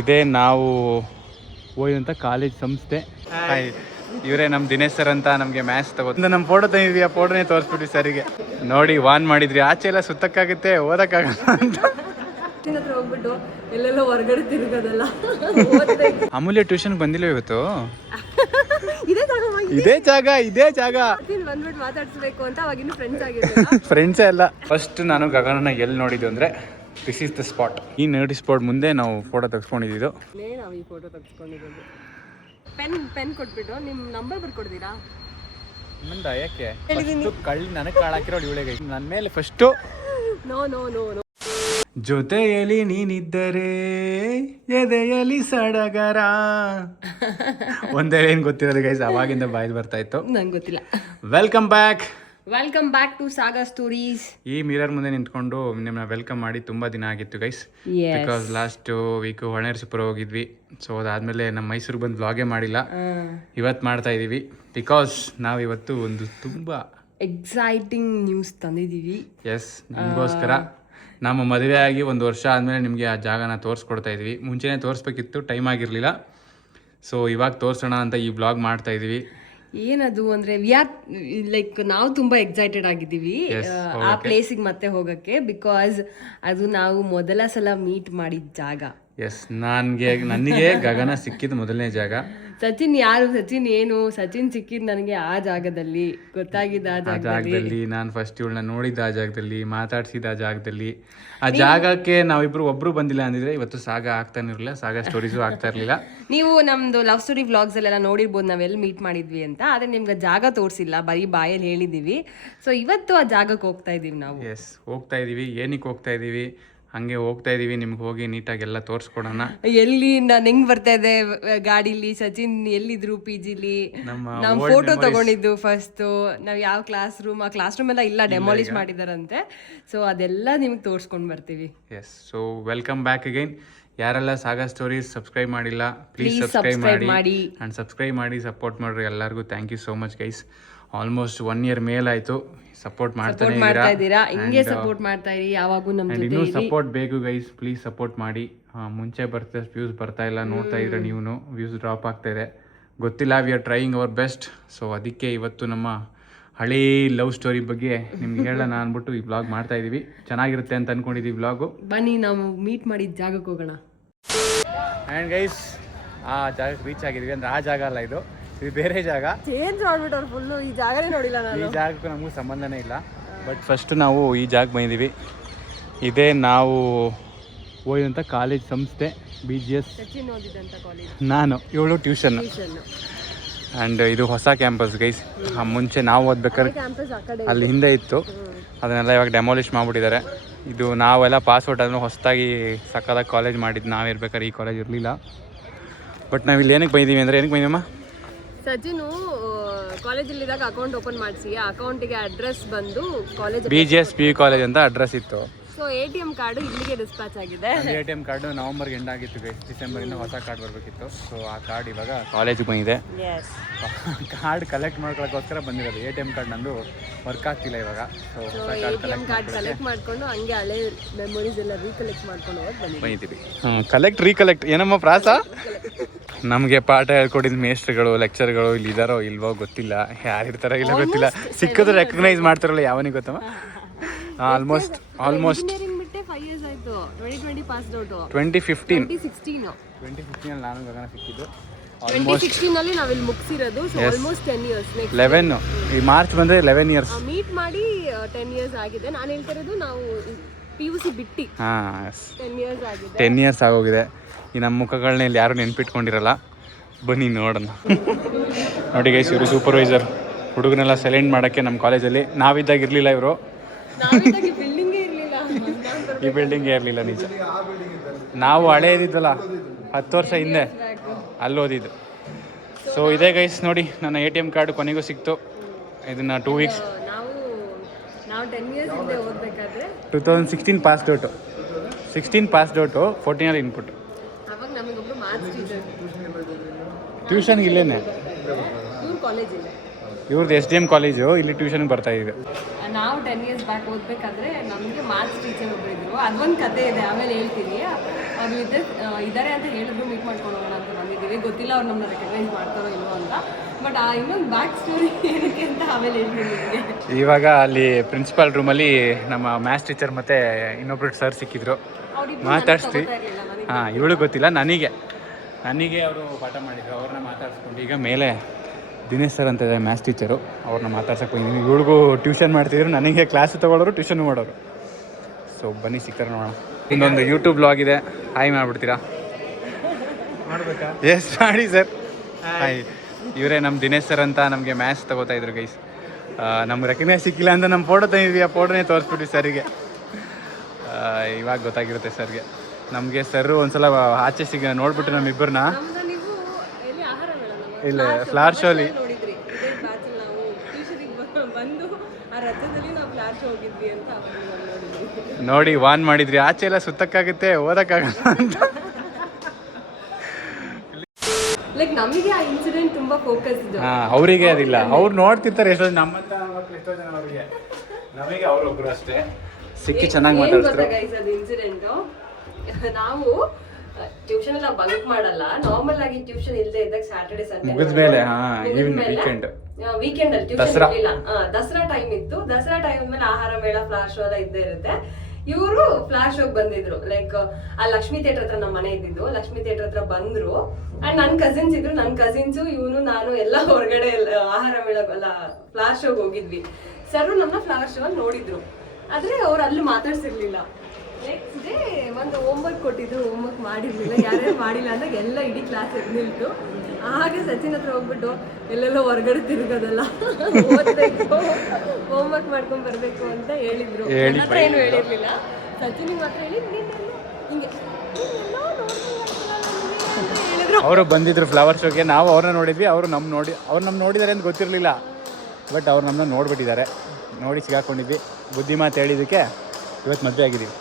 ಇದೇ ನಾವು ಹೋದಂಥ ಕಾಲೇಜ್ ಸಂಸ್ಥೆ. ಇವರೇ ನಮ್ಮ ದಿನೇಶ್ ಸರ್ ಅಂತ ನಮಗೆ ಮ್ಯಾಥ್ಸ್ ತಗೋದು. ನಮ್ಮ ಫೋಟೋ ತಂದಿದ್ವಿ, ಆ ಫೋಟೋನೇ ತೋರಿಸ್ಬಿಟ್ವಿ ಸರಿಗೆ. ನೋಡಿ ವಾನ್ ಮಾಡಿದ್ರಿ, ಆಚೆ ಎಲ್ಲ ಸುತ್ತಕ್ಕಾಗುತ್ತೆ, ಓದಕ್ಕಾಗಲ್ಲ ಅಂತ. ಹೋಗ್ಬಿಟ್ಟು ಎಲ್ಲೆಲ್ಲೋ ಹೊರಗಡೆ ತಿರುಗೋದಲ್ಲ. ಅಮೂಲ್ಯ ಟ್ಯೂಷನ್ ಬಂದಿಲ್ಲ ಇವತ್ತು. ಇದೇ ಜಾಗ ಇದೇ ಜಾಗ ಬಂದ್ಬಿಟ್ಟು ಮಾತಾಡ್ಸ್ಬೇಕು ಅಂತ ಅವಾಗಿನ ಫ್ರೆಂಡ್ಸ್ ಆಗಿದ್ರು. ಫ್ರೆಂಡ್ಸೇ ಅಲ್ಲ. ಫಸ್ಟ್ ನಾನು ಗಗನನ ಎಲ್ಲಿ ನೋಡಿದ್ದು ಅಂದರೆ ದಿಸ್ ಈಸ್ ದ ಸ್ಪಾಟ್. ಈ ನರ್ಡಿ ಸ್ಪಾಟ್ ಮುಂದೆ ನಾವು ಫೋಟೋ ತೆಗೆಸ್ಕೊಂಡಿದ್ದು. ನಾವು ಈ ಫೋಟೋ ತೆಗೆಸ್ಕೊಂಡಿದ್ದು. ಪೆನ್ ಕೊಟ್ಬಿಟ್ಟು ನಿಮ್ಮ ನಂಬರ್ ಬರ್ಕೊಡ್ತೀರಾ? ಮುಂದ ಯಾಕೆ ಕಳ್ಳಿ ನನಗೆ ಕಾಳಾಕಿರೋಳು ಇವಳಿಗೆ. ನನ್ನ ಮೇಲೆ first no no no no. ಜೊತೆಯಲ್ಲಿ ನೀನಿದ್ದರೆ ಎದೆಯಲ್ಲಿ ಸಡಗರ ಒಂದೇ ಏನು ಗೊತ್ತಿರೋದು ಗೈಸ್. ಅವಾಗಿಂದ ಬಾಯ್ದು ಬರ್ತಾ ಇತ್ತು, ನಂಗೆ ಗೊತ್ತಿಲ್ಲ. Welcome back to saga stories. ಈ ಮಿರರ್ ಮುಂದೆ ನಿಂತ್ಕೊಂಡು ನಿಮ್ಮನ್ನ ವೆಲ್ಕಮ್ ಮಾಡಿ ತುಂಬಾ ದಿನ ಆಗಿತ್ತು guys. Because last week Holenarasipura ಹೋಗಿದ್ವಿ. ಸೊ ಅದಾದ್ಮೇಲೆ ನಮ್ಮ ಮೈಸೂರಿಗೆ ಬಂದು ವ್ಲಾಗೇ ಮಾಡಿಲ್ಲ. ಇವತ್ತು ಮಾಡ್ತಾ ಇದೀವಿ ಬಿಕಾಸ್ ನಾವು ಇವತ್ತು ಒಂದು ತುಂಬಾ ಎಕ್ಸೈಟಿಂಗ್ ನ್ಯೂಸ್ ತಂದಿದ್ದೀವಿ. ಎಸ್, ನಿಮಗೋಸ್ಕರ. ನಮ್ಮ ಮದುವೆ ಆಗಿ 1 ವರ್ಷ ಆದಮೇಲೆ ನಿಮಗೆ ಆ ಜಾಗನ ತೋರಿಸ್ಕೊಡ್ತಾ ಇದ್ವಿ. ಮುಂಚೆನೇ ತೋರಿಸ್ಬೇಕಿತ್ತು, ಟೈಮ್ ಆಗಿರಲಿಲ್ಲ. ಸೊ ಇವಾಗ ತೋರಿಸೋಣ ಅಂತ ಈ ವ್ಲಾಗ್ ಮಾಡ್ತಾ ಇದ್ದೀವಿ. ಏನದು ಅಂದರೆ ಲೈಕ್ ನಾವು ತುಂಬ ಎಕ್ಸೈಟೆಡ್ ಆಗಿದ್ದೀವಿ ಆ ಪ್ಲೇಸಿಗೆ ಮತ್ತೆ ಹೋಗೋಕ್ಕೆ. ಬಿಕಾಸ್ ಅದು ನಾವು ಮೊದಲ ಸಲ ಮೀಟ್ ಮಾಡಿದ ಜಾಗ. ಎಸ್, ನನಗೆ ಗಗನ ಸಿಕ್ಕಿದ ಮೊದಲನೇ ಜಾಗ. ಸಚಿನ್ ಯಾರು, ಸಚಿನ್ ಏನು, ಸಚಿನ್ ಸಿಕ್ಕಿದ್ ನನಗೆ ಆ ಜಾಗದಲ್ಲಿ ಗೊತ್ತಾಗಿದ್ದ ಆ ಜಾಗದಲ್ಲಿ. ನಾನು ಫಸ್ಟ್ ಇವಳನ್ನ ನೋಡಿದ್ದ ಆ ಜಾಗದಲ್ಲಿ, ಮಾತಾಡ್ಸಿದ ಆ ಜಾಗದಲ್ಲಿ. ಆ ಜಾಗಕ್ಕೆ ನಾವಿಬ್ರು ಒಬ್ರು ಬಂದಿಲ್ಲ ಅಂದಿದ್ರೆ ಇವತ್ತು ಸಾಗ ಆಗ್ತಾನೆ ಇರಲಿಲ್ಲ, ಸಾಗ ಸ್ಟೋರೀಸು ಆಗ್ತಾ ಇರಲಿಲ್ಲ. ನೀವು ನಮ್ದು ಲವ್ ಸ್ಟೋರಿ ವ್ಲಾಗ್ಸ್ ಅಲ್ಲೆಲ್ಲ ನೋಡಿರ್ಬೋದು ನಾವೆಲ್ಲಿ ಮೀಟ್ ಮಾಡಿದ್ವಿ ಅಂತ. ಆದರೆ ನಿಮ್ಗೆ ಜಾಗ ತೋರಿಸಿಲ್ಲ, ಬರೀ ಬಾಯಲ್ಲಿ ಹೇಳಿದ್ದೀವಿ. ಸೊ ಇವತ್ತು ಆ ಜಾಗಕ್ಕೆ ಹೋಗ್ತಾ ಇದೀವಿ ನಾವು. ಎಸ್, ಹೋಗ್ತಾ ಇದೀವಿ. ಏನಕ್ಕೆ ಹೋಗ್ತಾ ಇದೀವಿ? ಹಂಗೆ ಹೋಗ್ತಾ ಇದೀವಿ, ನಿಮ್ಗೆ ಹೋಗಿ ನೀಟಾಗಿ ಎಲ್ಲ ತೋರಿಸ್ಕೊಡೋಣ. ಎಲ್ಲಿ ನಾನು ಹೆಂಗ್ ಬರ್ತಾ ಇದೆ ಗಾಡಿಲಿ, ಸಚಿನ್ ಎಲ್ಲಿದ್ರು ಪಿ ಜಿಲಿ, ನಾವು ಫೋಟೋ ತಗೊಂಡಿದ್ದು ಫಸ್ಟ್. ನಾವು ಯಾವ ಕ್ಲಾಸ್ ರೂಮ್, ಆ ಕ್ಲಾಸ್ ರೂಮ್ ಎಲ್ಲ ಇಲ್ಲ, ಡೆಮಾಲಿಷ್ ಮಾಡಿದಾರಂತೆ. ಸೊ ಅದೆಲ್ಲ ನಿಮ್ಗೆ ತೋರಿಸ್ಕೊಂಡು ಬರ್ತೀವಿ. Yes, so welcome back again. ಯಾರೆಲ್ಲ ಸಾಗಾ ಸ್ಟೋರೀಸ್ ಸಬ್ಸ್ಕ್ರೈಬ್ ಮಾಡಿಲ್ಲ, ಪ್ಲೀಸ್ ಸಬ್ಸ್ಕ್ರೈಬ್ ಮಾಡಿ ಆ್ಯಂಡ್ ಸಬ್ಸ್ಕ್ರೈಬ್ ಮಾಡಿ ಸಪೋರ್ಟ್ ಮಾಡ್ರಿ ಎಲ್ಲರಿಗೂ. Thank you so much guys. Almost 1 year ಮೇಲಾಯಿತು ಸಪೋರ್ಟ್ ಮಾಡ್ತಾ ಇದ್ದೀರಾ. ಹಿಂಗೆ ಸಪೋರ್ಟ್ ಮಾಡ್ತಾ ಇರಿ, ಯಾವಾಗೂ ನಮ್ಮ ಜೊತೆ ಇನ್ನೂ ಸಪೋರ್ಟ್ ಬೇಕು ಗೈಸ್, ಪ್ಲೀಸ್ ಸಪೋರ್ಟ್ ಮಾಡಿ. ಮುಂಚೆ ಬರ್ತಾ ವ್ಯೂಸ್ ಬರ್ತಾ ಇಲ್ಲ, ನೋಡ್ತಾ ಇದ್ರೆ ನೀವು ವ್ಯೂಸ್ ಡ್ರಾಪ್ ಆಗ್ತಾ ಇದೆ, ಗೊತ್ತಿಲ್ಲ. We are trying hour best. So ಅದಕ್ಕೆ ಇವತ್ತು ನಮ್ಮ ಹಳೇ ಲವ್ ಸ್ಟೋರಿ ಬಗ್ಗೆ ನಿಮ್ಗೆ ಹೇಳೋಣ ಅಂದ್ಬಿಟ್ಟು ಈ ವ್ಲಾಗ್ ಮಾಡ್ತಾ ಇದೀವಿ. ಚೆನ್ನಾಗಿರುತ್ತೆ ಅಂತ ಅನ್ಕೊಂಡಿದ್ದೀವಿ ವ್ಲಾಗು. ಬನ್ನಿ ನಾವು ಮೀಟ್ ಮಾಡಿದ ಜಾಗಕ್ಕೆ ಹೋಗೋಣ. ಆ್ಯಂಡ್ ಗೈಸ್, ಆ ಜಾಗಕ್ಕೆ ರೀಚ್ ಆಗಿದ್ವಿ. ಅಂದ್ರೆ ಆ ಜಾಗ ಅಲ್ಲ, ಇದು ಬೇರೆ ಜಾಗ. ಚೇಂಜ್ ಮಾಡ್ಬಿಟ್ಟವ್ರು ಫುಲ್ಲು. ಈ ಜಾಗನೇ ನೋಡಿಲ್ಲ ನಾನು. ಈ ಜಾಗಕ್ಕೂ ನಮಗೂ ಸಂಬಂಧನೇ ಇಲ್ಲ. ಬಟ್ ಫಸ್ಟ್ ನಾವು ಈ ಜಾಗ ಬಂದಿದ್ದೀವಿ. ಇದೇ ನಾವು ಹೋದಂಥ ಕಾಲೇಜ್ ಸಂಸ್ಥೆ, BGS. ನಾನು ಇವಳು ಟ್ಯೂಷನ್. ಆ್ಯಂಡ್ ಇದು ಹೊಸ ಕ್ಯಾಂಪಸ್ ಗೈಸ್. ಮುಂಚೆ ನಾವು ಓದ್ಬೇಕಾದ್ರೆ ಅಲ್ಲಿ ಹಿಂದೆ ಇತ್ತು, ಅದನ್ನೆಲ್ಲ ಇವಾಗ ಡೆಮಾಲಿಷ್ ಮಾಡಿಬಿಟ್ಟಿದ್ದಾರೆ. ಇದು ನಾವೆಲ್ಲ ಪಾಸ್ಔಟ್ ಆದ್ಮೇಲೆ ಹೊಸದಾಗಿ ಸಕ್ಕದಾಗಿ ಕಾಲೇಜ್ ಮಾಡಿದ್ದು. ನಾವಿರ್ಬೇಕಾದ್ರೆ ಈ ಕಾಲೇಜ್ ಇರಲಿಲ್ಲ. ಬಟ್ ನಾವು ಇಲ್ಲಿ ಏನಕ್ಕೆ ಬಂದಿದ್ದೀವಿ ಅಂದರೆ, ಏನಕ್ಕೆ ಬಂದಿದ್ದಮ್ಮ? ಸಚಿನು ಕಾಲೇಜಲ್ಲಿದ್ದಾಗ ಅಕೌಂಟ್ ಓಪನ್ ಮಾಡಿಸಿ, ಆ ಅಕೌಂಟಿಗೆ ಅಡ್ರೆಸ್ ಬಂದು ಕಾಲೇಜ್ BGS PU ಕಾಲೇಜ್ ಅಂತ ಅಡ್ರೆಸ್ ಇತ್ತು. ಸೊ ATM ಕಾರ್ಡು ಇಲ್ಲಿಗೆ ಡಿಸ್ಪ್ಯಾಚ್ ಆಗಿದೆ. ATM ಕಾರ್ಡು ನವೆಂಬರ್ಗೆ ಎಂಡ್ ಆಗಿತ್ತು ಗೈಸ್. ಡಿಸೆಂಬರಿಂದ ಹೊಸ ಕಾರ್ಡ್ ಬರಬೇಕಿತ್ತು. ಸೊ ಆ ಕಾರ್ಡ್ ಇವಾಗ ಕಾಲೇಜಿಗೆ ಬಂದಿದೆ. ಕಾರ್ಡ್ ಕಲೆಕ್ಟ್ ಮಾಡ್ಕೊಳ್ಳೋಕ್ಕೋಸ್ಕರ ಬಂದಿರೋದು. ATM ಕಾರ್ಡ್ ನಂದು ವರ್ಕ್ ಆಗ್ತಿಲ್ಲ ಇವಾಗ. ಸೊ ATM ಕಾರ್ಡ್ ಕಲೆಕ್ಟ್ ಮಾಡ್ಕೊಂಡು ಹಂಗೆ ಹಳೆ ಮೆಮೊರೀಸ್ ಎಲ್ಲ ರೀಕಲೆಕ್ಟ್ ಮಾಡ್ಕೊಂಡು ಬಂದಿದ್ದೀವಿ. ರೀಕಲೆಕ್ಟ್ ಏನಮ್ಮ ಪ್ರಾಸ? ನಮಗೆ ಪಾಠ ಹೇಳ್ಕೊಟ್ಟಿದ್ದ ಮೇಸ್ಟ್ರುಗಳು, ಲೆಕ್ಚರ್ಗಳು ಇಲ್ಲಿ ಇದಾರೋ ಇಲ್ವೋ ಗೊತ್ತಿಲ್ಲ. ಯಾರಿರ್ತಾರೋ ಇಲ್ಲ ಗೊತ್ತಿಲ್ಲ. ಸಿಕ್ಕಿದ್ರೆ ರೆಕಗ್ನೈಸ್ ಮಾಡ್ತಾರಲ್ಲ, ಯಾವನಿಗೆ ಗೊತ್ತಮ್ಮ? ಆಲ್ಮೋಸ್ಟ್ 2015 ನಾನು ಗಗನ ಸಿಕ್ಕಿದ್ದು. 2016 ಅಲ್ಲಿ ನಾವು ಇಲ್ಲಿ ಮುಗಿಸಿರೋದು. So almost 10 years. 11 ಈ ಮಾರ್ಚ್ ಬಂದ್ರೆ 11 years ಮೀಟ್ ಮಾಡಿ 10 years ಆಗಿದೆ. ನಾನು ಹೇಳ್ತಿರೋದು ನಾವು PUC ಬಿಟ್ಟು 10 years ಆಗಿದೆ. 10 years ಆಗೋಗಿದೆ. ಈ ನಮ್ಮ ಮುಖಗಳನ್ನ ಇಲ್ಲಿ ಯಾರು ನೆನ್ಪಿಟ್ಕೊಂಡಿರಲ್ಲ. ಬನ್ನಿ ನೋಡೋಣ. ನೋಡಿ ಗೈಸ್, ಇವರು ಸೂಪರ್ವೈಸರ್. ಹುಡುಗನೆಲ್ಲ ಸೆಲೆಂಡ್ ಮಾಡೋಕ್ಕೆ ನಮ್ಮ ಕಾಲೇಜಲ್ಲಿ ನಾವಿದ್ದಾಗ ಇರಲಿಲ್ಲ ಇವರು. ಈ ಬಿಲ್ಡಿಂಗೇ ಇರಲಿಲ್ಲ ನಿಜ. ನಾವು ಹಳೇದಿದ್ವಲ್ಲ 10 ವರ್ಷ ಹಿಂದೆ ಅಲ್ಲಿ ಓದಿದ್ದು. ಸೊ ಇದೇ ಗೈಸ್ ನೋಡಿ, ನನ್ನ ATM ಕಾರ್ಡ್ ಕೊನೆಗೂ ಸಿಕ್ತು. ಇದನ್ನು 2 weeks 2016 passed out. 16 passed out, 14 input. Tuition ಇಲ್ಲೇನೆ. ಇವ್ರದ್ದು SDM ಕಾಲೇಜು, ಇಲ್ಲಿ ಟ್ಯೂಷನ್ಗೆ ಬರ್ತಾ ಇದ್ದೀವಿ. ನಾವು 10 years ಬ್ಯಾಕ್ ಓದ್ಬೇಕಾದ್ರೆ ನಮಗೆ ಮ್ಯಾಥ್ಸ್ ಟೀಚರ್ ಒಬ್ಬರು ಇದ್ರು. ಅದೊಂದು ಕತೆ ಇದೆ, ಆಮೇಲೆ ಹೇಳ್ತೀನಿ. ಅವ್ರು ಇದ್ದಾರೆ ಅಂತ ಹೇಳಿದ್ರು, ಮೀಟ್ ಮಾಡ್ಕೊಂಡು ಹೋಗೋಣ ಅಂತ ಬಂದಿದ್ದೀವಿ. ಗೊತ್ತಿಲ್ಲ ಅವ್ರು ನಮ್ಮನ್ನ ರೆಕಗ್ನೈಸ್ ಮಾಡ್ತಾರೋ ಇಲ್ವೋ ಅಂತ. ಬಟ್ ಆ ಇನ್ನೊಂದು ಬ್ಯಾಕ್ ಸ್ಟೋರಿ ಏನಕ್ಕೆ ಅಂತ ಆಮೇಲೆ ಹೇಳ್ತೀನಿ. ಇವಾಗ ಅಲ್ಲಿ ಪ್ರಿನ್ಸಿಪಾಲ್ ರೂಮಲ್ಲಿ ನಮ್ಮ ಮ್ಯಾಥ್ಸ್ ಟೀಚರ್ ಮತ್ತು ಇನ್ನೊಬ್ರು ಸರ್ ಸಿಕ್ಕಿದ್ರು, ಮಾತಾಡಿಸ್ತೀವಿ. ಹಾಂ, ಇವಳು ಗೊತ್ತಿಲ್ಲ, ನನಗೆ ಅವರು ಪಾಠ ಮಾಡಿದ್ರು, ಅವ್ರನ್ನ ಮಾತಾಡಿಸ್ಕೊಂಡು ಈಗ ಮೇಲೆ ದಿನೇಶ್ ಸರ್ ಅಂತ ಇದೆ ಮ್ಯಾಥ್ಸ್ ಟೀಚರು, ಅವ್ರನ್ನ ಮಾತಾಡ್ಸಕ್ಕೆ ಬಂದಿದ್ದೀನಿ. ಇವಳಿಗೂ ಟ್ಯೂಷನ್ ಮಾಡ್ತಿದ್ರು, ನನಗೆ ಕ್ಲಾಸ್ ತೊಗೊಳೋರು, ಟ್ಯೂಷನ್ ಮಾಡೋರು. ಸೊ ಬನ್ನಿ ಸಿಕ್ತಾರೆ ನೋಡೋಣ. ಇನ್ನೊಂದು ಯೂಟ್ಯೂಬ್ ಬ್ಲಾಗ್ ಇದೆ, ಹಾಯ್ ಮಾಡಿಬಿಡ್ತೀರಾ? ಮಾಡಬೇಕಾ? ಎಸ್ ಮಾಡಿ ಸರ್. ಹಾಯ್, ಇವರೇ ನಮ್ಮ ದಿನೇಶ್ ಸರ್ ಅಂತ ನಮಗೆ ಮ್ಯಾಥ್ಸ್ ತಗೋತಾ ಇದ್ರು ಗೈಸ್. ನಮ್ಗೆ ರೆಕಗ್ನೈಸ್ ಸಿಕ್ಕಿಲ್ಲ ಅಂತ ನಮ್ಮ ಫೋಟೋ ತಂದಿದ್ವಿ, ಆ ಫೋಟೋನೇ ತೋರಿಸ್ಬಿಟ್ವಿ ಸರ್ಗೆ. ಇವಾಗ ಗೊತ್ತಾಗಿರುತ್ತೆ ಸರ್ಗೆ. ನಮಗೆ ಸರ್ ಒಂದ್ಸಲ ಆಚೆ ನೋಡ್ಬಿಟ್ಟು ನಮ್ಮಿಬ್ಬರನ್ನ ಇಲ್ಲ ಫ್ಲಾರ್ ಶೋಲಿ ನೋಡಿ ವಾನ್ ಮಾಡಿದ್ರಿ, ಆಚೆ ಎಲ್ಲ ಸುತ್ತಕ್ಕಾಗುತ್ತೆ, ಓದಕ್ಕಾಗಲ್ಲ ಅಂತ. ನಮಗೆ ಆ ಇನ್ಸಿಡೆಂಟ್ ತುಂಬಾ ಫೋಕಸ್. ಅವರಿಗೆ ಅದಿಲ್ಲ, ಅವ್ರು ನೋಡ್ತಿರ್ತಾರೆ ಎಷ್ಟೋ ನಮ್ಮಂತ ಎಷ್ಟೋ ಜನ ಅವರಿಗೆ, ನಮಗೆ ಅವರೊಬ್ರು ಅಷ್ಟೇ ಸಿಕ್ಕಿ ಚೆನ್ನಾಗಿ ಮಾತಾಡ್ತಾರೆ. ಇನ್ಸಿಡೆಂಟ್ ನಾವು ಟ್ಯೂಷನ್ ಎಲ್ಲ ಬಂಕ್ ಮಾಡಲ್ಲ, ನಾರ್ಮಲ್ ಆಗಿ ಟ್ಯೂಷನ್ ಇಲ್ಲದೆ ಇದ್ದಾಗ ಸ್ಯಾಟರ್ಡೆ ಸಂಡೇ ಮುಗಿದ್ಮೇಲೆ ವೀಕೆಂಡ್ ಅಲ್ಲಿ ಟ್ಯೂಷನ್ ಇರಲಿಲ್ಲ. ದಸರಾ ಟೈಮ್ ಇತ್ತು. ದಸರಾ ಟೈಮ್ ಮೇಲೆ ಆಹಾರ ಮೇಳ, ಫ್ಲಾಶ್ ಶೋ ಎಲ್ಲ ಇದ್ದೇ ಇರುತ್ತೆ. ಇವರು ಫ್ಲಾಶ್ ಶೋಗ್ ಬಂದಿದ್ರು. ಲೈಕ್ ಆ ಲಕ್ಷ್ಮೀ ಥಿಯೇಟರ್ ಹತ್ರ ನಮ್ಮ ಮನೆ ಇದ್ದಿದ್ದು. ಲಕ್ಷ್ಮೀ ಥಿಯೇಟರ್ ಹತ್ರ ಬಂದ್ರು. ಅಂಡ್ ನನ್ನ ಕಸಿನ್ಸ್ ಇದ್ರು, ನನ್ನ ಕಸಿನ್ಸು ಇವನು ನಾನು ಎಲ್ಲ ಹೊರಗಡೆ ಆಹಾರ ಮೇಳ ಅಲ್ಲ ಫ್ಲಾಶ್ ಶೋಗ್ ಹೋಗಿದ್ವಿ. ಸರ್ ನಮ್ಮನ್ನ ಫ್ಲಾಶ್ ಶೋ ಅಲ್ಲಿ ನೋಡಿದ್ರು, ಆದ್ರೆ ಅವ್ರು ಅಲ್ಲಿ ಮಾತಾಡ್ಸಿರ್ಲಿಲ್ಲ. ನೆಕ್ಸ್ಟ್ ಡೇ ಒಂದು ಹೋಮ್ವರ್ಕ್ ಕೊಟ್ಟಿದ್ರು, ಹೋಮ್ವರ್ಕ್ ಮಾಡಿರ್ಲಿಲ್ಲ. ಯಾರ್ಯಾರು ಮಾಡಿಲ್ಲ ಅಂದಾಗ ಎಲ್ಲ ಇಡೀ ಕ್ಲಾಸ್ ಎದ್ನಿಲ್ತು. ಹಾಗೆ ಸಚಿನ್ ಹತ್ರ ಹೋಗ್ಬಿಟ್ಟು ಎಲ್ಲೆಲ್ಲೋ ಹೊರಗಡೆ ತಿರುಗೋದಲ್ಲ, ಓದ್ಬೇಕು, ಹೋಮ್ವರ್ಕ್ ಮಾಡ್ಕೊಂಡ್ ಬರ್ಬೇಕು ಅಂತ ಹೇಳಿದ್ರು. ಹತ್ರ ಏನು ಹೇಳಿರ್ಲಿಲ್ಲ. ಸಚಿನಿಗೆ ಮಾತ್ರ ಹಿಂಗೆ ಹೇಳಿದ್ರು. ಅವರು ಬಂದಿದ್ರು ಫ್ಲವರ್ ಶೋಗೆ, ನಾವು ಅವ್ರನ್ನ ನೋಡಿದ್ವಿ. ಅವ್ರು ನಮ್ಮ ನೋಡಿದ್ದಾರೆ ಅಂತ ಗೊತ್ತಿರಲಿಲ್ಲ, ಬಟ್ ಅವ್ರು ನಮ್ಮನ್ನ ನೋಡ್ಬಿಟ್ಟಿದ್ದಾರೆ. ನೋಡಿ ಸಿಗಾಕೊಂಡಿದ್ವಿ. ಬುದ್ಧಿ ಮಾತು ಹೇಳಿದ್ದಕ್ಕೆ ಇವತ್ತು ಮದುವೆ ಆಗಿದ್ದೀವಿ.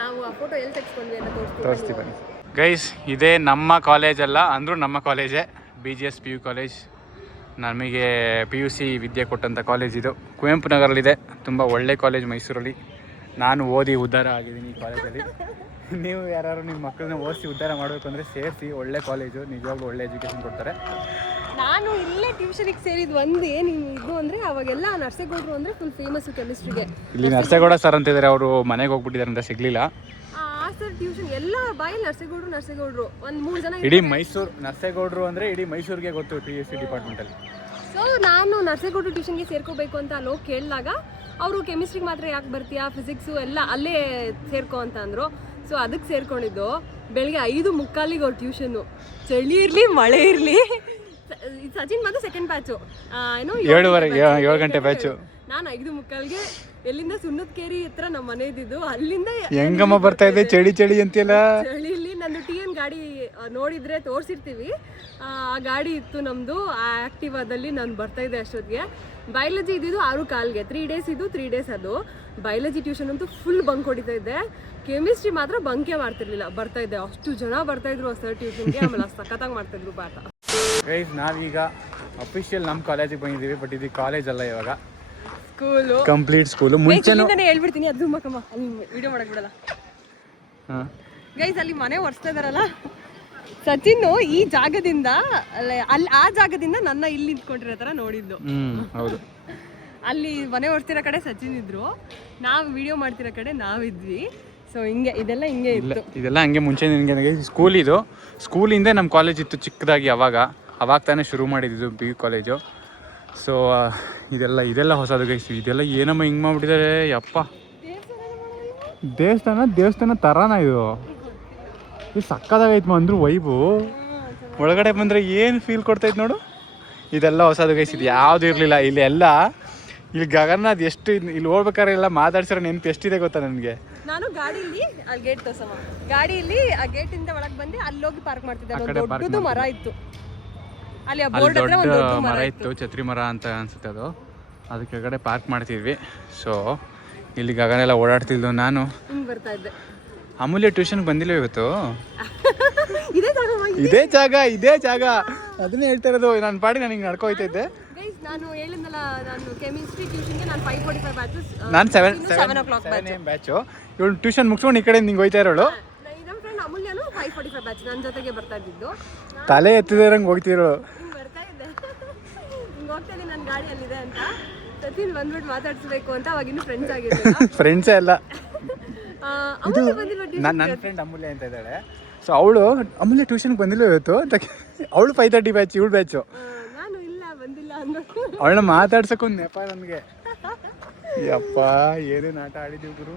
ನಾವು ಆ ಫೋಟೋ ಎಲ್ಲಿ ತೆಗೆಸ್ಕೊಂಡ್ವಿ ಅಂತ ತೋರಿಸ್ತೀವಿ ಬನ್ನಿ ಗೈಸ್. ಇದೇ ನಮ್ಮ ಕಾಲೇಜ್ ಅಲ್ಲ ಅಂದರೂ ನಮ್ಮ ಕಾಲೇಜೇ, BGS PU ಕಾಲೇಜ್. ನಮಗೆ PUC ವಿದ್ಯೆ ಕೊಟ್ಟಂಥ ಕಾಲೇಜ್ ಇದು. ಕುವೆಂಪು ನಗರಲ್ಲಿದೆ, ತುಂಬ ಒಳ್ಳೆ ಕಾಲೇಜ್ ಮೈಸೂರಲ್ಲಿ. ನಾನು ಓದಿ ಉದ್ಧಾರ ಆಗಿದ್ದೀನಿ ಈ ಕಾಲೇಜಲ್ಲಿ. ನೀವು ಯಾರು ನಿಮ್ಮ ಮಕ್ಕಳನ್ನ ಓದಿಸಿ ಉದ್ಧಾರ ಮಾಡಬೇಕು ಅಂದರೆ ಸೇರಿಸಿ, ಒಳ್ಳೆ ಕಾಲೇಜು, ನಿಜವಾಗ್ಲೂ ಒಳ್ಳೆ ಎಜುಕೇಷನ್ ಕೊಡ್ತಾರೆ. ನಾನು ಇಲ್ಲೇ ಟ್ಯೂಷನಿಗೆ ಸೇರಿದ್ದು ಒಂದು ಏನು ಇದು ಅಂದರೆ, ಅವಾಗೆಲ್ಲ ನರ್ಸೇಗೌಡರು ಅಂದರೆ ಫುಲ್ ಫೇಮಸ್ಸು ಕೆಮಿಸ್ಟ್ರಿಗೆ. ಇಲ್ಲಿ ನರ್ಸೇಗೌಡ ಸರ್ ಅಂತಿದ್ದಾರೆ, ಅವರು ಮನೆಗೆ ಹೋಗ್ಬಿಟ್ಟಿದ್ದಾರೆ ಅಂತ ಸಿಗಲಿಲ್ಲ. ಆ ಸರ್ ಟ್ಯೂಷನ್ ಎಲ್ಲ ಬಾಯಲ್ಲಿ ನರ್ಸೇಗೌಡರು ಒಂದು 3 ಜನ. ಇಡೀ ಮೈಸೂರು ನರ್ಸೇಗೌಡರು ಅಂದರೆ ಇಡೀ ಮೈಸೂರಿಗೆ ಗೊತ್ತು PUC ಡಿಪಾರ್ಟ್ಮೆಂಟಲ್ಲಿ. ಸೊ ನಾನು ನರ್ಸೇಗೌಡರು ಟ್ಯೂಷನ್ಗೆ ಸೇರ್ಕೋಬೇಕು ಅಂತ ಅಲ್ಲಿ ಹೋಗಿ ಕೇಳಿದಾಗ ಅವರು ಕೆಮಿಸ್ಟ್ರಿಗೆ ಮಾತ್ರ ಯಾಕೆ ಬರ್ತೀಯಾ, ಫಿಸಿಕ್ಸು ಎಲ್ಲ ಅಲ್ಲೇ ಸೇರ್ಕೊ ಅಂತ ಅಂದರು. ಸೊ ಅದಕ್ಕೆ ಸೇರ್ಕೊಂಡಿದ್ದು. ಬೆಳಗ್ಗೆ 5:45 ಅವ್ರ ಟ್ಯೂಷನ್ನು, ಚಳಿ ಇರಲಿ ಮಳೆ ಇರಲಿ. ಸಚಿನ್ ಮಾತ್ರ ಸೆಕೆಂಡ್ ಬ್ಯಾಚು, ಏನೋ 7 ಗಂಟೆ ಬ್ಯಾಚು. ನಾನು 5:45ಗೆ ಎಲ್ಲಿಂದ ಸುಣ್ಣದಕೇರಿ ಹತ್ರ ನಮ್ಮ ಮನೆ ಇದ್ದಿದ್ದು, ಅಲ್ಲಿಂದ ಹೆಂಗಮ್ಮ ಬರ್ತಾ ಇದೆ ಚಳಿ ಅಂತೆಲ್ಲ. ಚಳಿಲಿ ನಂದು TN ಗಾಡಿ ನೋಡಿದ್ರೆ ತೋರಿಸಿರ್ತೀವಿ, ಆ ಗಾಡಿ ಇತ್ತು ನಮ್ಮದು. ಆ ಆ್ಯಕ್ಟಿವಾದಲ್ಲಿ ನಾನು ಬರ್ತಾಯಿದ್ದೆ ಅಷ್ಟೊತ್ತಿಗೆ. ಬಯಾಲಜಿ ಇದ್ದಿದ್ದು 6:15ಗೆ, 3 ಡೇಸ್ ಇದು 3 ಡೇಸ್ ಅದು. ಬಯಾಲಜಿ ಟ್ಯೂಷನ್ ಅಂತೂ ಫುಲ್ ಬಂಕ್ ಹೊಡಿತಾ ಇದ್ದೆ. ಕೆಮಿಸ್ಟ್ರಿ ಮಾತ್ರ ಬಂಕೆ ಮಾಡ್ತಿರ್ಲಿಲ್ಲ, ಬರ್ತಾಯಿದ್ದೆ. ಅಷ್ಟು ಜನ ಬರ್ತಾಯಿದ್ರು ಸರ್ ಟ್ಯೂಷನ್ಗೆ, ಆಮೇಲೆ ಸಖತ್ತಾಗಿ ಮಾಡ್ತಾಯಿದ್ರು ಪಾಠ. ಗೈಸ್ ನಾವೀಗ ಅಫಿಷಿಯಲ್ ನಮ್ಮ ಕಾಲೇಜಿಗೆ ಬಂದಿದ್ದೀವಿ, ಬಟ್ ಇದು ಕಾಲೇಜ್ ಅಲ್ಲ, ಇವಾಗ ಸ್ಕೂಲು, ಕಂಪ್ಲೀಟ್ ಸ್ಕೂಲು. ಮುಂಚೆನೇ ಹೇಳ್ಬಿಡ್ತೀನಿ, ಅದು ಮಕ್ಕಮ್ಮ ಅಲ್ಲಿ ವಿಡಿಯೋ ಮಾಡಕ್ ಬಿಡಲ್ಲ. ಗೈಸ್ ಅಲ್ಲಿ ಮನೆ ಒರೆಸ್ತಾ ಇದಾರಲ್ಲ, ಸಚಿನ್ ಈ ಜಾಗದಿಂದ ಅಲ್ಲಿ ಆ ಜಾಗದಿಂದ ನನ್ನ ಇಲ್ಲಿ ನಿಂತ್ಕೊಂಡಿರೋ ತರ ನೋಡಿದ್ದು. ಹೌದು, ಅಲ್ಲಿ ಮನೆ ಒರೆಸ್ತಿರೋ ಕಡೆ ಸಚಿನ್ ಇದ್ರು, ನಾವು ವಿಡಿಯೋ ಮಾಡ್ತಿರೋ ಕಡೆ ನಾವಿದ್ವಿ. ಸೊ ಹಿಂಗೆ ಇದೆಲ್ಲ ಹಿಂಗೆ ಇತ್ತು. ಇದೆಲ್ಲ ಹಂಗೆ ಮುಂಚೆ ನಿನಗೆ ಸ್ಕೂಲ್ ಇದು. ಸ್ಕೂಲಿಂದ ನಮ್ಮ ಕಾಲೇಜ್ ಇತ್ತು ಚಿಕ್ಕದಾಗಿ, ಅವಾಗ ತಾನೇ ಶುರು ಮಾಡಿದ್ದು PU ಕಾಲೇಜು. ಸೊ ಇದೆಲ್ಲ ಹೊಸದು ಗೈಸ್. ಇದೆಲ್ಲ ಏನಮ್ಮ ಹಿಂಗೆ ಮಾಡ್ಬಿಟ್ಟಿದ್ದಾರೆ ಯಪ್ಪ. ದೇವಸ್ಥಾನ ತರಾನ ಇದು ಸಕ್ಕದಾಗೈತೆ ಅಂದ್ರು ವೈಬು. ಒಳಗಡೆ ಬಂದರೆ ಏನು ಫೀಲ್ ಕೊಡ್ತೈತೆ ನೋಡು. ಇದೆಲ್ಲ ಹೊಸದು ಗೈಸ್, ಇದು ಯಾವುದು ಇರಲಿಲ್ಲ ಇಲ್ಲಿ ಗಗನ್ನಾಥ್ ಎಷ್ಟು ಇಲ್ಲಿ ಹೋಗ್ಬೇಕಾದ್ರೆ ಎಲ್ಲ ಮಾತಾಡ್ಸಿರೋ ನೆನಪು ಎಷ್ಟಿದೆ ಗೊತ್ತಾ ನನಗೆ. ನಾನು ಗಾಡಿಯಲ್ಲಿ ಅಲ್ಲಿ ಗೇಟ್ ತೋರ್ಸಮ್ಮ, ಗಾಡಿಯಲ್ಲಿ ಆ ಗೇಟಿಂದ ಒಳಗೆ ಬಂದು ಅಲ್ಲಿ ಹೋಗಿ ಪಾರ್ಕ್ ಮಾಡ್ತಿದ್ದೆ. ದೊಡ್ಡದು ಮರ ಇತ್ತು ಅಲ್ಲಿ, ದೊಡ್ಡ ಮರ ಇತ್ತು, ಛತ್ರಿ ಮರ ಅಂತ ಅನ್ಸುತ್ತೆ ಅದು. ಅದಕ್ಕೆ ಕೆಳಗಡೆ ಪಾರ್ಕ್ ಮಾಡ್ತಿದ್ವಿ. ಸೊ ಇಲ್ಲಿ ಗಗನೆಲ್ಲ ಓಡಾಡ್ತಿದ್ದು. ನಾನು ಬರ್ತಾ ಇದ್ದೆ. ಅಮೂಲ್ಯ ಟ್ಯೂಷನ್ಗೆ ಬಂದಿಲ್ಲ ಇವತ್ತು. ಇದೇ ಜಾಗ ಅದನ್ನೇ ಹೇಳ್ತಾ ಇರೋದು. ನನ್ನ ಪಾಡಿ ನನಗೆ ನಡ್ಕೊ ಹೋಗ್ತಾ ಇದ್ದೆ. ನಾನು ಹೇಳಿದ್ನಲ್ಲ ನಾನು ಕೆಮಿಸ್ಟ್ರಿ ಟ್ಯೂಷನ್ಗೆ ನಾನು 5:45 ಬ್ಯಾಚಸ್ ನಾನು 7 o'clock ಬ್ಯಾಚು. ಇವಳು ಟ್ಯೂಷನ್ ಮುಗಿಸ್ಕೊಂಡು ಈ ಕಡೆ ನಿಂಗೆ ಹೋಯ್ತಾ ಇರೋಳು. ನಮ್ಮ ಫ್ರೆಂಡ್ ಅಮೂಲ್ಯನು 5:45 ಬ್ಯಾಚ್ ನನ್ನ ಜೊತೆಗೆ ಬರ್ತಾ ಇದ್ದಿದ್ದು. ತಲೆ ಎತ್ತಿದಾರಂಗೆ ಹೋಗ್ತಿರೋಳು. ಹಿಂಗೆ ಬರ್ತಾ ಇದ್ದೆ, ಹಿಂಗೆ ಹೋಗ್ತಾ ಇದ್ದೀನಿ ನನ್ನ ಗಾಡಿಯಲ್ಲಿದೆ ಅಂತ. ಸಚಿನ್ ಬಂದ್ಬಿಟ್ಟು ಮಾತಾಡ್ಸ್ಬೇಕು ಅಂತ ಅವಾಗ ಇನ್ನೂ ಫ್ರೆಂಡ್ಸ್ ಆಗಿರಲಿಲ್ಲ. ಫ್ರೆಂಡ್ಸೇ ಅಲ್ಲ, ಅಮೂಲ್ಯ ಬಂದಿಲ್ಲ. ನನ್ನ ಫ್ರೆಂಡ್ ಅಮೂಲ್ಯ ಅಂತ ಇದ್ದಾಳೆ. ಸೊ ಅವಳು ಅಮೂಲ್ಯ ಟ್ಯೂಷನ್ಗೆ ಬಂದಿಲ್ಲ ಇವತ್ತು ಅಂತ. ಅವಳು 5:30 ಬ್ಯಾಚ್, ಇವಳು ಬ್ಯಾಚು. ನಾನು ಇಲ್ಲ ಬಂದಿಲ್ಲ ಅನ್ನೋ ಅವಳನ್ನ ಮಾತಾಡ್ಸಕ್ಕೊಂದು ನೆಪ ನನಗೆ. ಯಪ್ಪ ಏನೇನು ಆಟ ಆಡಿದ್ದೀವಿ ಗುರು,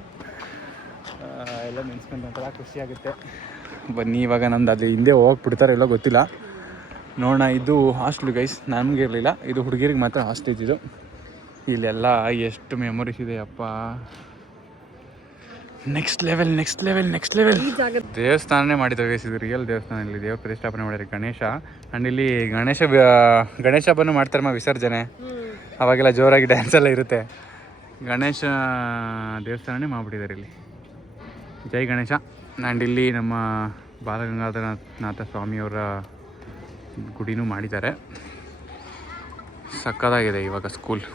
ಎಲ್ಲ ನೆನ್ಸ್ಕೊಂಡು ಒಂಥರ ಖುಷಿ ಆಗುತ್ತೆ. ಬನ್ನಿ ಇವಾಗ ನಮ್ದು ಅಲ್ಲಿ ಹಿಂದೆ ಹೋಗ್ಬಿಡ್ತಾರೆ ಎಲ್ಲೋ ಗೊತ್ತಿಲ್ಲ, ನೋಡೋಣ. ಇದು ಹಾಸ್ಟ್ಲು ಗೈಸ್, ನಮಗೆ ಇರಲಿಲ್ಲ, ಇದು ಹುಡುಗಿರಿಗೆ ಮಾತ್ರ ಹಾಸ್ಟೆಲ್ ಇದ್ದಿದ್ದು. ಇಲ್ಲೆಲ್ಲ ಎಷ್ಟು ಮೆಮೊರೀಸ್ ಇದೆ ಅಪ್ಪ. Next level. ದೇವಸ್ಥಾನನೇ ಮಾಡಿದ್ದೇವೆ ಗೈಸ್, ಇದು ರಿಯಲ್ ದೇವಸ್ಥಾನ. ಇಲ್ಲಿ ದೇವ್ರ ಪ್ರತಿಷ್ಠಾಪನೆ ಮಾಡಿದ್ದಾರೆ ಗಣೇಶ. ಆ್ಯಂಡ್ ಇಲ್ಲಿ ಗಣೇಶ ಹಬ್ಬನೂ ಮಾಡ್ತಾರಮ್ಮ, ವಿಸರ್ಜನೆ ಅವಾಗೆಲ್ಲ ಜೋರಾಗಿ ಡ್ಯಾನ್ಸ್ ಎಲ್ಲ ಇರುತ್ತೆ. ಗಣೇಶ ದೇವಸ್ಥಾನನೇ ಮಾಡಿಬಿಟ್ಟಿದ್ದಾರೆ ಇಲ್ಲಿ. ಜೈ ಗಣೇಶ. ಆ್ಯಂಡ್ ಇಲ್ಲಿ ನಮ್ಮ ಬಾಲಗಂಗಾಧರನಾಥ ಸ್ವಾಮಿಯವರ ಗುಡಿನೂ ಮಾಡಿದ್ದಾರೆ. ಸಕ್ಕತ್ತಾಗಿದೆ ಇವಾಗ ಸ್ಕೂಲ್.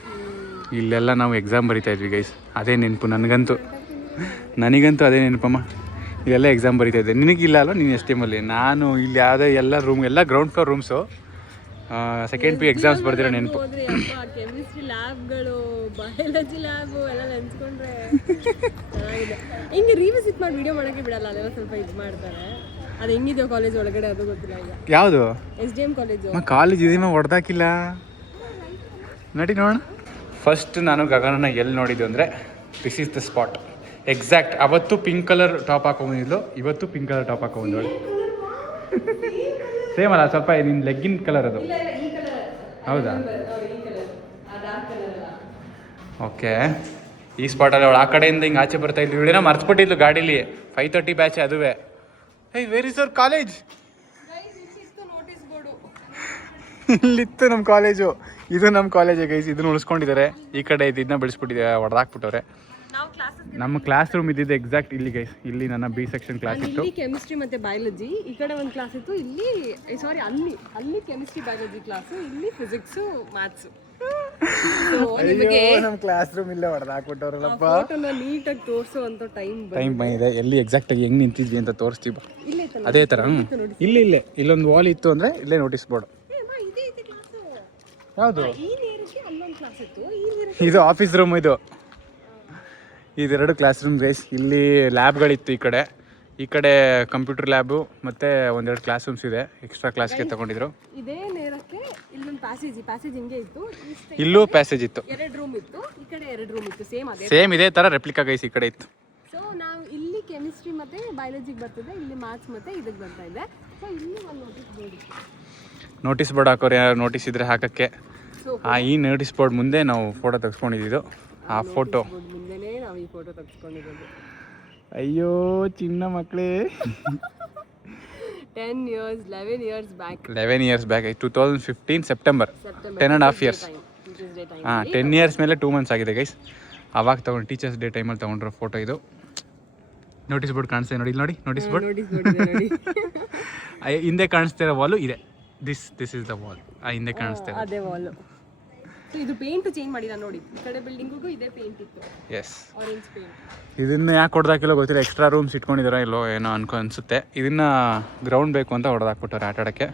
ಇಲ್ಲೆಲ್ಲ ನಾವು ಎಕ್ಸಾಮ್ ಬರಿತಾ ಇದ್ವಿ ಗೈಸ್, ಅದೇ ನೆನಪು ನನಗಂತೂ ಅದೇ ನೆನಪಮ್ಮ. ಇಲ್ಲೆಲ್ಲ ಎಕ್ಸಾಮ್ ಬರಿತಾ ಇದ್ದೆ. ನಿನಗಿಲ್ಲ ಅಲ್ವ, ನೀನು ಎಸ್ ಟಿ ಎಮ್ಮಲ್ಲಿ. ನಾನು ಇಲ್ಲಿ ಯಾವುದೇ ಎಲ್ಲ ರೂಮ್, ಎಲ್ಲ ground floor rooms. Second P exams ಬರ್ದಿರೋ ನೆನಪು. ಕೆಮಿಸ್ಟ್ರಿ ಲ್ಯಾಬ್ಗಳು, ಬಯಾಲಜಿ ಲ್ಯಾಬು ಎಲ್ಲ ನೆನ್ಸ್ಕೊಂಡ್ರೆ ಹಿಂಗೆ ರೀವಿಸಿಟ್ ಮಾಡಿ ವಿಡಿಯೋ ಮಾಡೋಕ್ಕೆ ಬಿಡಲ್ಲ, ಅದೆಲ್ಲ ಸ್ವಲ್ಪ ಇದು ಮಾಡ್ತಾರೆ. ಅದು ಹೆಂಗಿದೆಯೋ ಕಾಲೇಜ್ ಒಳಗಡೆ ಅದು ಗೊತ್ತಿಲ್ಲ. ಈಗ ಯಾವುದು SDM ಕಾಲೇಜು? ಕಾಲೇಜ್ ಇದೀಮ ಹೊಡೆದಾಕಿಲ್ಲ, ನಡಿ ನೋಡೋಣ. ಫಸ್ಟ್ ನಾನು ಗಗನನ ಎಲ್ಲಿ ನೋಡಿದ್ದು ಅಂದರೆ this is the spot exact. ಅವತ್ತು ಪಿಂಕ್ ಕಲರ್ ಟಾಪ್ ಹಾಕೊಂಬಂದಿದ್ಲು, ಇವತ್ತು ಪಿಂಕ್ ಕಲರ್ ಟಾಪ್ ಹಾಕೊಂಬಂದವಳು. ಸೇಮ್ ಅಲ್ಲ, ಸ್ವಲ್ಪ ನಿನ್ನ ಲೆಗ್ಗಿನ್ ಕಲರ್ ಅದು. ಹೌದಾ? ಓಕೆ. ಈ ಸ್ಪಾಟಲ್ಲಿ ಅವಳು ಆ ಕಡೆಯಿಂದ ಹಿಂಗೆ ಆಚೆ ಬರ್ತಾ ಇದ್ಲು. ಇವಳೇನೋ ಮರ್ತ್ಬಿಟ್ಟಿದ್ಲು ಗಾಡೀಲಿ. 5:30 ಬ್ಯಾಚ್ ಅದುವೇ. ಹೇ, ವೇರ್ ಇಸ್ ಅವರ್ ಕಾಲೇಜ್? ಇಲ್ಲಿತ್ತು ನಮ್ಮ ಕಾಲೇಜು. ಇದು ನಮ್ಮ ಕಾಲೇಜೇ ಗೈಸ್, ಇದನ್ನ ಉಳಿಸ್ಕೊಂಡಿದ್ದಾರೆ. ಈ ಕಡೆ ಇದನ್ನ ಬೆಳೆಸ್ಬಿಟ್ಟಿದ್ದಾರೆ, ಹೊಡೆದಾಕ್ಬಿಟ್ಟವ್ರೆ. ನಮ್ಮ ಕ್ಲಾಸ್ ರೂಮ್ ಇದ್ದಿದ್ದು ಎಕ್ಸಾಕ್ಟ್ ಇಲ್ಲಿ ಗೈಸ್. ಇಲ್ಲಿ ನನ್ನ ಬಿ ಸೆಕ್ಷನ್ ಕ್ಲಾಸ್ ಇತ್ತು. ಕೆಮಿಸ್ಟ್ರಿ ಮತ್ತೆ ಬಯಾಲಜಿ ಈ ಕಡೆ ಒಂದು ಕ್ಲಾಸ್ ಇತ್ತು. ಇಲ್ಲಿ ಸಾರಿ ಅಲ್ಲಿ ಕೆಮಿಸ್ಟ್ರಿ ಬಯಾಲಜಿ ಕ್ಲಾಸು, ಇಲ್ಲಿ ಫಿಸಿಕ್ಸ್ ಮ್ಯಾಥ್ಸ್. ನಮ್ಮ ಕ್ಲಾಸ್ ರೂಮ್ ಇಲ್ಲೇ ಹೊಡೆದಾಕ್ಬಿಟ್ಟವ್ರಲ್ಲಪ್ಪ. ಫೋಟೋನ ನೀಟಾಗಿ ತೋರಿಸುವಂತ ಟೈಮ್ ಬಂದಿದೆ. ಎಲ್ಲಿ ಎಕ್ಸಾಕ್ಟ್ ಆಗಿ ಹೆಂಗ್ ನಿಂತಿದ್ವಿ ಅಂತ ತೋರಿಸ್ತೀವಿ. ಅದೇ ತರ ಇಲ್ಲೊಂದು ವಾಲ್ ಇತ್ತು ಅಂದ್ರೆ ಇಲ್ಲೇ ನೋಟಿಸ್ ಬೋರ್ಡ್. ಯಾವುದು? ಇದು ಆಫೀಸ್ ರೂಮ್. ಇದೆರಡು ಕ್ಲಾಸ್ ರೂಮ್ ಗೈಸ್. ಇಲ್ಲಿ ಲ್ಯಾಬ್ಗಳಿತ್ತು ಈ ಕಡೆ ಕಂಪ್ಯೂಟರ್ ಲ್ಯಾಬು ಮತ್ತೆ ಒಂದೆರಡು ಕ್ಲಾಸ್ ರೂಮ್ಸ್ ಇದೆ. ಎಕ್ಸ್ಟ್ರಾ ಕ್ಲಾಸ್ಗೆ ತಗೊಂಡಿದ್ರು. ಇದೇ ನೇರಕ್ಕೆ ಇಲ್ಲೊಂದು ಪ್ಯಾಸೇಜ್ ಹಿಂಗೆ ಇತ್ತು. ಇಲ್ಲೂ ಪ್ಯಾಸೇಜ್ ಇತ್ತು, 2 ರೂಮ್ ಇತ್ತು. ಈ ಕಡೆ 2 ರೂಮ್ ಇತ್ತು. ಸೇಮ್ ಇದೇ ತರ ರೆಪ್ಲಿಕಾ ಗೈಸ್ ಈ ಕಡೆ ಇತ್ತು. ಸೊ ನಾವು ಇಲ್ಲಿ ಕೆಮಿಸ್ಟ್ರಿ ಮತ್ತೆ ಬಯಾಲಜಿಗೆ ಬರ್ತಿದ್ದೆ, ಇಲ್ಲಿ ಮ್ಯಾಥ್ಸ್ ಮತ್ತೆ ಇದಕ್ಕೆ ಬರ್ತಾ ಇದೆ. ಸೊ ಇಲ್ಲಿ ಒಂದು ನೋಟಿಸ್ ಬೋರ್ಡ್ ಹಾಕೋರು, ಯಾರು ನೋಟಿಸ್ ಇದ್ರೆ ಹಾಕಕ್ಕೆ. ಈ ನೋಟಿಸ್ ಬೋರ್ಡ್ ಮುಂದೆ ನಾವು ಫೋಟೋ ತೆಗೆಸ್ಕೊಂಡಿದ್ದು. ಆ ಫೋಟೋ ಮುಂದೆನೇ ನಾವು ಈ ಫೋಟೋ ತೆಗೆಸ್ಕೊಂಡಿರೋದು. ಅಯ್ಯೋ ಚಿನ್ನ ಮಕ್ಕಳೇ. 11 years back 2015 September 10.5 years. 10 years ಮೇಲೆ 2 months ಆಗಿದೆ ಗೈಸ್. ಅವಾಗ ತಗೊಂಡು ಟೀಚರ್ಸ್ ಡೇ ಟೈಮಲ್ಲಿ ತೊಗೊಂಡಿರೋ ಫೋಟೋ ಇದು. ನೋಟಿಸ್ ಬೋರ್ಡ್ ಕಾಣಿಸ್ತಾ ನೋಡಿ ನೋಟಿಸ್ ಬೋರ್ಡ್. ಹಿಂದೆ ಕಾಣಿಸ್ತಿರೋ ವಾಲು ಇದೆ. This is the wall. ಹಿಂದೆ ಕಾಣಿಸ್ತಾ ಅದೇ ವಾಲ್. ಇದು ಪೇಂಟ್ ಚೇಂಜ್ ಮಾಡಿಲ್ಲ ನೋಡಿ. ಈ ಕಡೆ ಬಿಲ್ಡಿಂಗಿಗೂ ಇದೇ ಪೇಂಟ್ ಇತ್ತು. Yes, orange paint. ಇದನ್ನ ಯಾಕೆ ಹೊಡೆದಾಕಿಲ್ಲ ಗೊತ್ತಿಲ್ಲ. ಎಕ್ಸ್ಟ್ರಾ ರೂಮ್ಸ್ ಇಟ್ಕೊಂಡಿದಾರೋ ಇಲ್ಲೋ ಏನೋ ಅನ್ಸುತ್ತೆ. ಇದನ್ನ ಗ್ರೌಂಡ್ ಬೇಕು ಅಂತ ಹೊಡೆದಾಕ್ಬಿಟ್ಟವ್ರೆ ಆಟ ಆಡೋಕ್ಕೆ.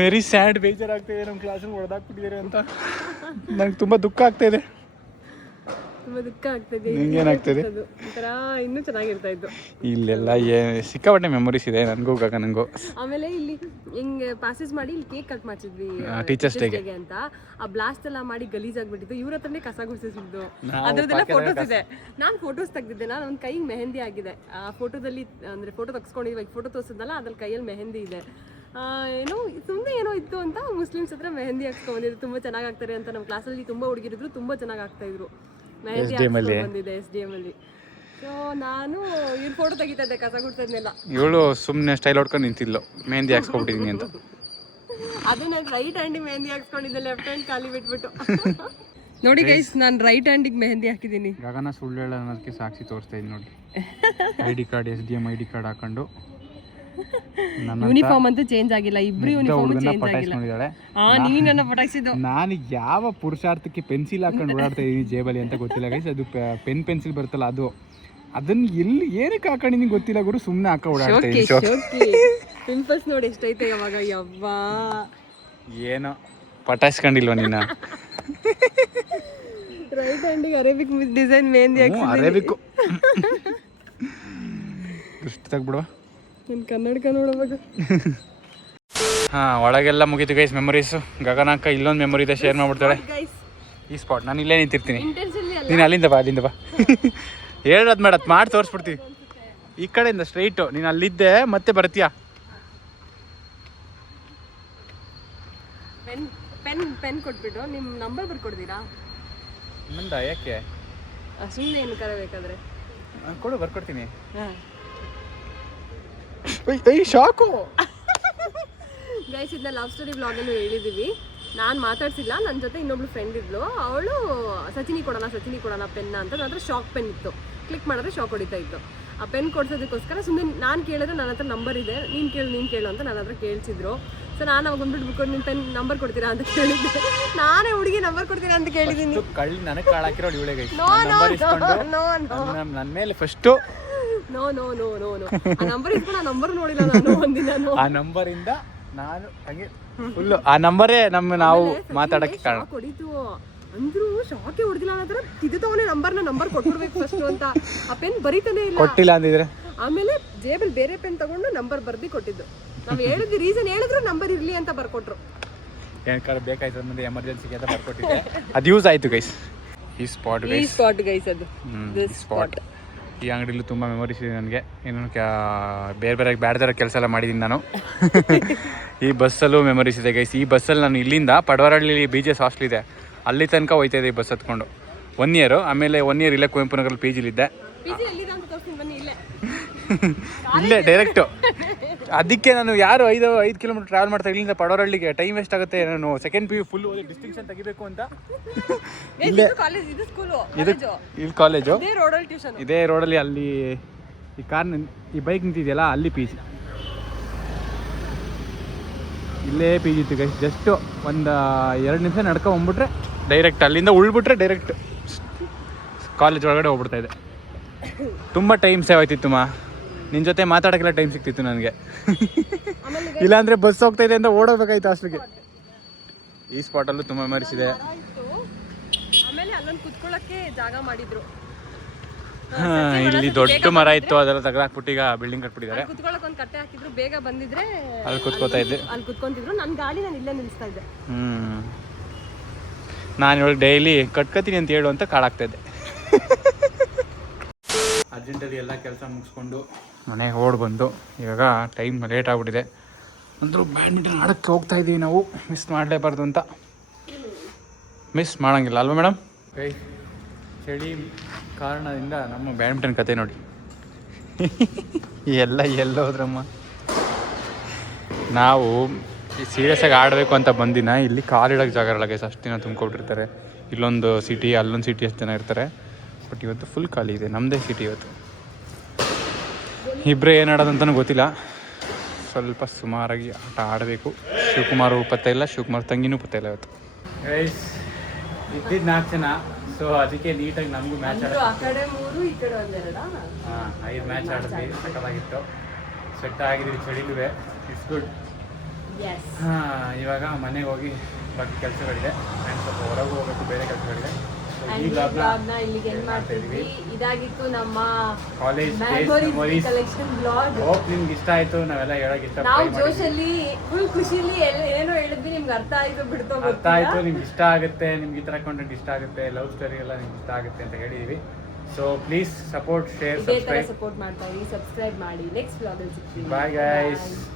ವೆರಿ ಸ್ಯಾಡ್, ಬೇಜಾರಾಗ್ತಾಯಿದೆ. ನಮ್ಮ ಕ್ಲಾಸ್ ರೂಮ್ ಹೊಡೆದಾಕ್ಬಿಟ್ಟಿದ್ದಾರೆ ಅಂತ ನನಗೆ ತುಂಬ ದುಃಖ ಆಗ್ತಾಯಿದೆ. ನಿಂಗೇನಾಗ್ತದೆ? ಒಂಥರ ಇನ್ನೂ ಚೆನ್ನಾಗಿರ್ತಾ ಇತ್ತು. ಇಲ್ಲೆಲ್ಲ ಸಿಕ್ಕಾಪಟ್ಟೆ ಮೆಮೊರೀಸ್ ಇದೆ ನನಗೂ ಗಗನಂಗೂ. ಆಮೇಲೆ ಇಲ್ಲಿ ಹಿಂಗೆ ಪಾಸಸ್ ಮಾಡಿ ಇಲ್ಲಿ ಕೇಕ್ ಕಟ್ ಮಾಡ್ತಿದ್ವಿ ಟೀಚರ್ಸ್ ಡೇಗೆ ಅಂತ. ಆ ಬ್ಲಾಸ್ಟ್ ಎಲ್ಲ ಮಾಡಿ ಗಲೀಜಾಗ್ಬಿಟ್ಟಿತ್ತು. ಇವ್ರ ಹತ್ರನೇ ಕಸ ಗುಡಿಸಿದ್ದು. ಅದ್ರದ್ದೆಲ್ಲ ಫೋಟೋಸ್ ಇದೆ. ನಾನು ಫೋಟೋಸ್ ತೆಗ್ದಿದ್ದೆ. ನಾನು ಒಂದು ಕೈಗೆ ಮೆಹಂದಿ ಆಗಿದೆ. ಆ ಫೋಟೋದಲ್ಲಿ ಅಂದರೆ ಫೋಟೋ ತೆಗ್ಸ್ಕೊಂಡಿದ್ವಿ. ಫೋಟೋ ತೋರಿಸಿದ್ನಲ್ಲ, ಅದ್ರಲ್ಲಿ ಕೈಯಲ್ಲಿ ಮೆಹಂದಿ ಇದೆ. ಸುಮ್ಮನೆ ಏನೋ ಇತ್ತು ಅಂತ ಮುಸ್ಲಿಮ್ಸ್ ಹತ್ರ ಮೆಹಂದಿ ಹಾಕ್ಸ್ಕೊಂಡಿದ್ರು. ತುಂಬ ಚೆನ್ನಾಗಿ ಆಗ್ತಾರೆ ಅಂತ. ನಮ್ಮ ಕ್ಲಾಸಲ್ಲಿ ತುಂಬ ಹುಡುಗಿರಿದ್ರು, ತುಂಬ ಚೆನ್ನಾಗಿ ಆಗ್ತಾಯಿದ್ರು. SDM ಅಲ್ಲಿ. ಸೊ ನಾನು ಇವ್ರು ಫೋಟೋ ತೆಗಿತಾ ಇದ್ದೆ, ಕಸ ಗುಡ್ತಿದ್ನೆಲ್ಲ. ಇವಳು ಸುಮ್ಮನೆ ಸ್ಟೈಲ್ ಹೊಡ್ಕೊಂಡು ನಿಂತಿದ್ಲು, ಮೆಹಂದಿ ಹಾಕ್ಸ್ಕೊಬಿಟ್ಟಿದ್ದೀನಿ ಅಂತ. ಅದು ನಾನು ರೈಟ್ ಹ್ಯಾಂಡಿಗೆ ಮೆಹಂದಿ ಹಾಕ್ಸ್ಕೊಂಡಿದ್ದೆ, ಲೆಫ್ಟ್ ಹ್ಯಾಂಡ್ ಖಾಲಿ ಬಿಟ್ಬಿಟ್ಟು. ನೋಡಿ ಗೈಸ್, ನಾನು ರೈಟ್ ಹ್ಯಾಂಡಿಗೆ ಮೆಹಂದಿ ಹಾಕಿದ್ದೀನಿ. ಗಗನ ಸುಳ್ಳು ಹೇಳೋದಕ್ಕೆ ಸಾಕ್ಷಿ ತೋರಿಸ್ತಾ ಇದ್ದೀನಿ ನೋಡಿ. ID card SDM ID card ಹಾಕೊಂಡು ಯೂನಿಫಾರ್ಮ್ ಅಂತೂ ಚೇಂಜ್ ಆಗಿಲ್ಲ, ಇಬ್ರು ಯೂನಿಫಾರ್ಮ್ ಚೇಂಜ್ ಆಗಿಲ್ಲ. ನೋಡಿದಾಳೆ. ನೀನ್ ನನ್ನ ಪಟಾಯಿಸಿದ್ದು. ನಾನು ಯಾವ ಪುರುಷಾರ್ಥಕ್ಕೆ ಪೆನ್ಸಿಲ್ ಹಾಕೊಂಡು ಓಡಾಡ್ತಾ ಇದೀನಿ ಜೇಬಲ್ಲಿ ಅಂತ ಗೊತ್ತಿಲ್ಲ ಗೈಸ್. ಅದು ಪೆನ್ಸಿಲ್ ಬರುತ್ತಲ್ಲ ಅದು, ಅದನ್ನ ಎಲ್ಲಿ ಏನಕ್ಕೆ ಹಾಕೊಂಡಿನಿ ಗೊತ್ತಿಲ್ಲ ಗುರು, ಸುಮ್ಮನೆ ಹಾಕ ಓಡಾಡ್ತಾ ಇದೀನಿ. ಪಿಂಪಲ್ಸ್ ನೋಡಿ ಎಷ್ಟೈತೆ ಯಾವಾಗ. ಯವ್ವಾ ಏನೋ ಪಟಾಯಿಸ್ಕೊಂಡಿಲ್ವ ನೀನು? ರೈಟ್ ಹ್ಯಾಂಡಿಗೆ ಅರೇಬಿಕ್ ಡಿಸೈನ್ ಮೆಹಂದಿ ಅರೇಬಿಕ್ ದೃಷ್ಟಿ ತೆಗ್ಬಿಡುವ. ನಿನ್ ಕನ್ನಡಕ ನೋಡಬಹುದು. ಒಳಗೆಲ್ಲ ಮುಗೀತು ಗೈಸ್ ಮೆಮೊರೀಸು. ಗಗನಾಕ ಇಲ್ಲೊಂದು ಮೆಮೊರಿ ಇದೆ, ಶೇರ್ ಮಾಡ್ಬಿಡ್ತಾಳೆ. ಈ ಸ್ಪಾಟ್ ನಾನು ಇಲ್ಲೇ ನಿಂತಿರ್ತೀನಿ, ನೀನು ಅಲ್ಲಿಂದ ಬಾ ಹೇಳೋದು ಮೇಡತ್ ಮಾಡಿ ತೋರಿಸ್ಬಿಡ್ತೀವಿ. ಈ ಕಡೆಯಿಂದ ಸ್ಟ್ರೈಟು ನೀನು ಅಲ್ಲಿದ್ದೆ ಮತ್ತೆ ಬರ್ತೀಯಾ? ಪೆನ್ ಕೊಟ್ಬಿಟ್ಟು ನಿಮ್ಮ ನಂಬರ್ ಬರ್ಕೊಡ್ತೀರಾ? ನಂದ ಯಾಕೆ ಸುಮ್ಮನೆ ಏನು ಕರಬೇಕಾದ್ರೆ ಕೊಡು, ಬರ್ಕೊಡ್ತೀನಿ. ಶಾಕು ಗೈಸ್, ಇದನ್ನ ಲವ್ ಸ್ಟೋರಿ ವ್ಲಾಗಲ್ಲೂ ಹೇಳಿದ್ದೀವಿ. ನಾನು ಮಾತಾಡ್ಸಿಲ್ಲ, ನನ್ನ ಜೊತೆ ಇನ್ನೊಬ್ಳು ಫ್ರೆಂಡ್ ಇದ್ಲು. ಅವಳು ಸಚಿನಿ ಕೊಡೋಣ ಪೆನ್ನ ಅಂತ. ನನ್ನ ಹತ್ರ ಶಾಕ್ ಪೆನ್ ಇತ್ತು, ಕ್ಲಿಕ್ ಮಾಡಿದ್ರೆ ಶಾಕ್ ಹೊಡಿತಾ ಇತ್ತು. ಆ ಪೆನ್ ಕೊಡ್ಸೋದಕ್ಕೋಸ್ಕರ ಸುಮ್ಮನೆ ನಾನು ಕೇಳಿದ್ರೆ ನನ್ನ ಹತ್ರ ನಂಬರ್ ಇದೆ, ನೀನು ಕೇಳು ಅಂತ ನನ್ನ ಹತ್ರ ಕೇಳಿಸಿದ್ರು. ಸೊ ನಾನು ಅವಾಗ ಬಂದ್ಬಿಟ್ಟು ನಿಮ್ಮ ಪೆನ್ ನಂಬರ್ ಕೊಡ್ತೀರಾ ಅಂತ ಕೇಳಿದ್ದೆ. ನಾನೇ ಹುಡುಗಿ ನಂಬರ್ ಕೊಡ್ತೀನಿ ಅಂತ ಕೇಳಿದ್ದೀನಿ. ಕಳ್ಳಿ ನನಗೆ ಕಾಳಾಕಿರೋಳು ಇವಳೆ ಗೈಸ್. ನನ್ನ ಮೇಲೆ ಫಸ್ಟು ನೋ ಆ ನಂಬರ್ ಇಟ್ಕೊಂಡು ಆ ನಂಬರ್ ನೋಡಿಲ್ಲ ನಾನು ಒಂದಿನ. ಆ ನಂಬರಿಂದ ನಾನು ಹಂಗೆ ಫುಲ್ಲು ಆ ನಂಬರೇ ನಾವು ಮಾತಾಡಕ್ಕೆ ಕಾರಣ. ಹೊಡಿತು ಅಂದ್ರು ಶಾಕೆ ಹೊಡೆದಿಲ್ಲ ಅನ್ನೋ ಥರ ತಿದ್ದುತ್ತವನೇ ನಂಬರ್ ಕೊಟ್ಬಿಡ್ಬೇಕು ಫಸ್ಟ್ ಅಂತ. ಆ ಪೆನ್ ಬರೀತಾನೆ ಇಲ್ಲ, ಕೊಟ್ಟಿಲ್ಲ ಅಂದಿದ್ರೆ ಆಮೇಲೆ ಜೇಬಲ್ಲಿ ಬೇರೆ ಪೆನ್ ತಗೊಂಡು ನಂಬರ್ ಬರ್ದಿ ಕೊಟ್ಟಿದ್ದು. ನಾವು ಹೇಳಿದ್ವಿ ರೀಸನ್ ಹೇಳಿದ್ರು ನಂಬರ್ ಇರ್ಲಿ ಅಂತ ಬರ್ಕೊಟ್ರು. ಏನಕ್ಕಾರ ಬೇಕಾಯ್ತು ಮುಂದೆ ಎಮರ್ಜೆನ್ಸಿಗೆ ಅಂತ ಬರ್ಕೊಟ್ಟಿದ್ದೆ, ಅದು ಯೂಸ್ ಆಯ್ತು ಗೈಸ್. ಈ ಸ್ಪಾಟ್ ಗೈಸ್ ಅದು ಸ್ಪಾಟ್. ಈ ಅಂಗಡಿಲೂ ತುಂಬ ಮೆಮೊರೀಸ್ ಇದೆ ನನಗೆ. ಇನ್ನೊಂದು ಬೇರೆ ಬೇಡದಿರೋ ಕೆಲಸ ಎಲ್ಲ ಮಾಡಿದ್ದೀನಿ ನಾನು. ಈ ಬಸ್ಸಲ್ಲೂ ಮೆಮೊರೀಸ್ ಇದೆ ಗೈಸ್. ಈ ಬಸ್ಸಲ್ಲಿ ನಾನು ಇಲ್ಲಿಂದ ಪಡವರಹಳ್ಳಿ BGS ಹಾಸ್ಟೆಲ್ ಇದೆ, ಅಲ್ಲಿ ತನಕ ಹೋಯ್ತಾ ಇದೆ ಈ ಬಸ್ ಹತ್ಕೊಂಡು 1 ಇಯರ್. ಆಮೇಲೆ 1 ಇಯರ್ ಇಲ್ಲೇ ಕುವೆಂಪು ನಗರಲ್ಲಿ PG ಲಿದ್ದೆ. ಇಲ್ಲೇ ಡೈರೆಕ್ಟು. ಅದಕ್ಕೆ ನಾನು ಯಾರು 5 ಕಿಲೋಮೀಟರ್ ಟ್ರಾವೆಲ್ ಮಾಡ್ತಾ ಇಲ್ಲಿಂದ ಪಡವರಹಳ್ಳಿಗೆ ಟೈಮ್ ವೇಸ್ಟ್ ಆಗುತ್ತೆ. ನಾನು ಸೆಕೆಂಡ್ PU ಫುಲ್ ಓದಿ ಡಿಸ್ಟಿಂಕ್ಷನ್ ತೆಗಿಬೇಕು ಅಂತ ಇಲ್ಲೇ ಇಲ್ಲಿ ಕಾಲೇಜು ಇದೇ ರೋಡಲ್ಲಿ. ಅಲ್ಲಿ ಈ ಕಾರ್ ಈ ಬೈಕ್ ನಿಂತಿದೆಯಲ್ಲ ಅಲ್ಲಿ PG, ಇಲ್ಲೇ PG ಇತ್ತು ಗೈಸ್. ಜಸ್ಟು ಒಂದು 2 ನಿಮಿಷ ನಡ್ಕೊಂಡ್ಬಿಟ್ರೆ ಡೈರೆಕ್ಟ್ ಅಲ್ಲಿಂದ ಉಳ್ಬಿಟ್ರೆ ಡೈರೆಕ್ಟ್ ಕಾಲೇಜ್ ಒಳಗಡೆ ಹೋಗ್ಬಿಡ್ತಾ ಇದೆ. ತುಂಬ ಟೈಮ್ ಸೇವ್ ಆಯ್ತಿತ್ತು ನಿನ್ನ ಜೊತೆ ಮಾತಾಡೋಕ್ಕೆಲ್ಲ ಟೈಮ್ ಸಿಗ್ತಿತ್ತು ನನಗೆ. ಇಲ್ಲಾಂದರೆ ಬಸ್ ಹೋಗ್ತಾ ಇದೆ ಅಂತ ಓಡೋಗ್ಬೇಕಾಯ್ತು ಹಾಸ್ಟೆಲ್ಗೆ. ಈ ಸ್ಪಾಟಲ್ಲೂ ತುಂಬ ಮೆಮರೀಸ್ ಇದೆ. ಆಮೇಲೆ ಅಲ್ಲೊಂದು ಕುತ್ಕೊಳ್ಳೋಕ್ಕೆ ಜಾಗ ಮಾಡಿದ್ರು. ಇಲ್ಲಿ ದೊಡ್ಡ ಮರ ಇತ್ತು, ಅದೆಲ್ಲ ತೆಗೆದಾಕ್ಬಿಟ್ಟು ಈಗ ಬಿಲ್ಡಿಂಗ್ ಕಟ್ಬಿಟ್ಟಿದ್ದಾರೆ. ಕುತ್ಕೊಳ್ಳೋಕೆ ಒಂದು ಕಟ್ಟೆ ಹಾಕಿದ್ರು, ಬೇಗ ಬಂದಿದ್ರೆ ಅಲ್ಲಿ ಕುತ್ಕೋತಾ ಇದ್ದೆ. ಅಲ್ಲಿ ಕುತ್ಕೊಂತಿದ್ರು. ನನ್ನ ಗಾಡಿ ನಾನು ಇಲ್ಲೇ ನಿಲ್ಲಿಸ್ತಾ ಇದ್ದೆ. ನಾನು ಇವಾಗ ಡೈಲಿ ಕಟ್ಕೋತೀನಿ ಅಂತ ಹೇಳು ಅಂತ ಕಾಳಾಗ್ತಾ ಇದ್ದೆ. ಅರ್ಜೆಂಟಲ್ಲಿ ಎಲ್ಲ ಕೆಲಸ ಮುಗಿಸ್ಕೊಂಡು ಮನೆಗೆ ಬಂದು ಇವಾಗ ಟೈಮ್ ಲೇಟ್ ಆಗಿಬಿಟ್ಟಿದೆ. ಅಂದರೂ ಬ್ಯಾಡ್ಮಿಂಟನ್ ಆಡೋಕ್ಕೆ ಹೋಗ್ತಾ ಇದ್ದೀವಿ ನಾವು. ಮಿಸ್ ಮಾಡಲೇಬಾರ್ದು ಅಂತ. ಮಿಸ್ ಮಾಡೋಂಗಿಲ್ಲ ಅಲ್ವಾ ಮೇಡಮ್? ಚಳಿ ಕಾರಣದಿಂದ ನಮ್ಮ ಬ್ಯಾಡ್ಮಿಂಟನ್ ಕತೆ ನೋಡಿ. ಎಲ್ಲೋದ್ರಮ್ಮ. ನಾವು ಸೀರಿಯಸ್ಸಾಗಿ ಆಡಬೇಕು ಅಂತ ಬಂದಿನ ಇಲ್ಲಿ ಕಾಲಿಡೋಕ್ಕೆ ಜಾಗ ಇರಲ್ಲ ಗೈಸ್. ಅಷ್ಟು ದಿನ ತುಂಬ್ಕೊಬಿಟ್ಟಿರ್ತಾರೆ. ಇಲ್ಲೊಂದು ಸಿಟಿ ಅಲ್ಲೊಂದು ಸಿಟಿ ಅಷ್ಟು ಜನ ಇರ್ತಾರೆ. ಬಟ್ ಇವತ್ತು ಫುಲ್ ಖಾಲಿ ಇದೆ, ನಮ್ಮದೇ ಸಿಟಿ ಇವತ್ತು. ಇಬ್ಬರೇ ಏನು ಆಡೋದಂತನೂ ಗೊತ್ತಿಲ್ಲ. ಸ್ವಲ್ಪ ಸುಮಾರಾಗಿ ಆಟ ಆಡಬೇಕು. ಶಿವಕುಮಾರ್ ಪತ್ತೆ ಇಲ್ಲ, ಶಿವಕುಮಾರ್ ತಂಗಿನೂ ಪತ್ತೆ ಇಲ್ಲ ಇವತ್ತು. ಗೈಸ್ ಇದ್ದಿದ್ದು 4 ಜನ, ಸೊ ಅದಕ್ಕೆ ನೀಟಾಗಿ ನಮಗೂ ಮ್ಯಾಚ್ ಆಡೋದು. 5 ಮ್ಯಾಚ್ ಆಡಿದ್ವಿ, ಸಕ್ಕತ್ತಾಗಿತ್ತು. ಸೆಟ್ ಆಗಿದ್ವಿ ಚಳಿಲೂ. It's good. ಇವಾಗ ಮನೆಗೆ ಹೋಗಿ ಬಾಕಿ ಕೆಲಸಗಳಿದೆ. ಆ್ಯಂಡ್ ಸ್ವಲ್ಪ ಹೊರಗೆ ಹೋಗಬೇಕು, ಬೇರೆ ಕೆಲಸಗಳಿದೆ. ಈ ಬ್ಲಾಗ್ನ ಇಲ್ಲಿಗೆ ಎಂಡ್ ಮಾಡ್ತಾ ಇದ್ವಿ. ಇದಾಗಿತ್ತು ನಮ್ಮ college memories collection blog. Hope ನಿಮ್ಗೆ ಇಷ್ಟ ಆಯ್ತು. ನಾವೆಲ್ಲ ಹೇಳೋಕೆ ಇಷ್ಟ, ನಾವು ಜೋಶಲ್ಲಿ ಫುಲ್ ಖುಷಿಲಿ ಏನೋ ಹೇಳಿದ್ವಿ. ನಿಮ್ಗೆ ಅರ್ಥ ಆಯ್ತು ಬಿಡ್ತೋ ಅರ್ಥ ಆಯ್ತು, ನಿಮ್ಗೆ ಇಷ್ಟ ಆಗುತ್ತೆ, ನಿಮ್ಗೆ ಈ ಥರ ಕಾಂಟೆಂಟ್ ಇಷ್ಟ ಆಗುತ್ತೆ, ಲವ್ ಸ್ಟೋರಿ ಎಲ್ಲ ನಿಮ್ಗೆ ಇಷ್ಟ ಆಗುತ್ತೆ ಅಂತ ಹೇಳಿದೀವಿ. So please support, share, subscribe ಮಾಡ್ತಾ ಇರಿ. ಸಬ್ಸ್ಕ್ರೈಬ್ ಮಾಡಿ. ನೆಕ್ಸ್ಟ್ ಬ್ಲಾಗಲ್ಲಿ ಸಿಗ್ತೀವಿ. Bye guys.